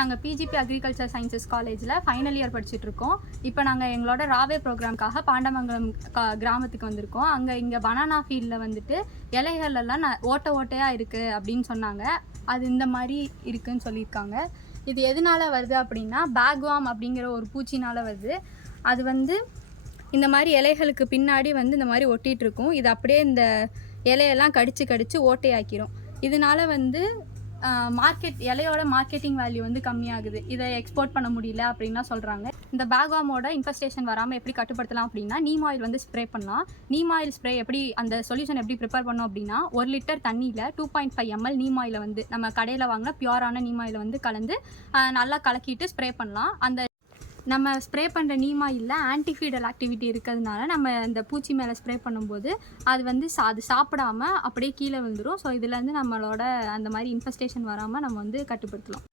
நாங்கள் PGP agriculture sciences காலேஜில் final year படிச்சுட்ருக்கோம். இப்போ நாங்கள் எங்களோட ராவே ப்ரோக்ராம்காக பாண்டமங்கலம் கிராமத்துக்கு வந்திருக்கோம். இங்கே பனானா ஃபீல்டில் வந்துட்டு இலைகள் எல்லாம் ஓட்டையாக இருக்குது அப்படின்னு சொன்னாங்க. அது இந்த மாதிரி இருக்குதுன்னு சொல்லியிருக்காங்க. இது எதனால் வருது அப்படின்னா பேக்வாம் அப்படிங்கிற ஒரு பூச்சினால் வருது. அது வந்து இந்த மாதிரி இலைகளுக்கு பின்னாடி வந்து இந்த மாதிரி ஒட்டிகிட்ருக்கும். இது அப்படியே இந்த இலையெல்லாம் கடிச்சு ஓட்டையாக்கிரும். இதனால வந்து இலையோட மார்க்கெட்டிங் வேல்யூ வந்து கம்மியாகுது. இதை எக்ஸ்போர்ட் பண்ண முடியல அப்படின்லாம் சொல்கிறாங்க. இந்த பேக்வாமோட இன்ஃபெஸ்டேஷன் வராமல் எப்படி கட்டுப்படுத்தலாம் அப்படின்னா நீம் ஆயில் வந்து ஸ்ப்ரே பண்ணலாம். நீம் ஆயில் ஸ்ப்ரே எப்படி அந்த சொல்யூஷன் எப்படி ப்ரிப்பேர் பண்ணோம் அப்படின்னா 1 லிட்டர் தண்ணியில் 2.5 ml நீம் ஆயிலை வந்து நம்ம கடையில் வாங்கின பியூரான நீம் ஆயிலை வந்து கலந்து நல்லா கலக்கிட்டு ஸ்ப்ரே பண்ணலாம். அந்த நம்ம ஸ்ப்ரே பண்ணுற நீம் ஆயிலில் ஆன்டிஃபீடல் ஆக்டிவிட்டி இருக்கிறதுனால நம்ம இந்த பூச்சி மேலே ஸ்ப்ரே பண்ணும்போது அது வந்து அது சாப்பிடாமல் அப்படியே கீழே விழுந்துடும். ஸோ இதுலேருந்து நம்மளோட அந்த மாதிரி இன்ஃபெஸ்டேஷன் வராமல் நம்ம வந்து கட்டுப்படுத்தலாம்.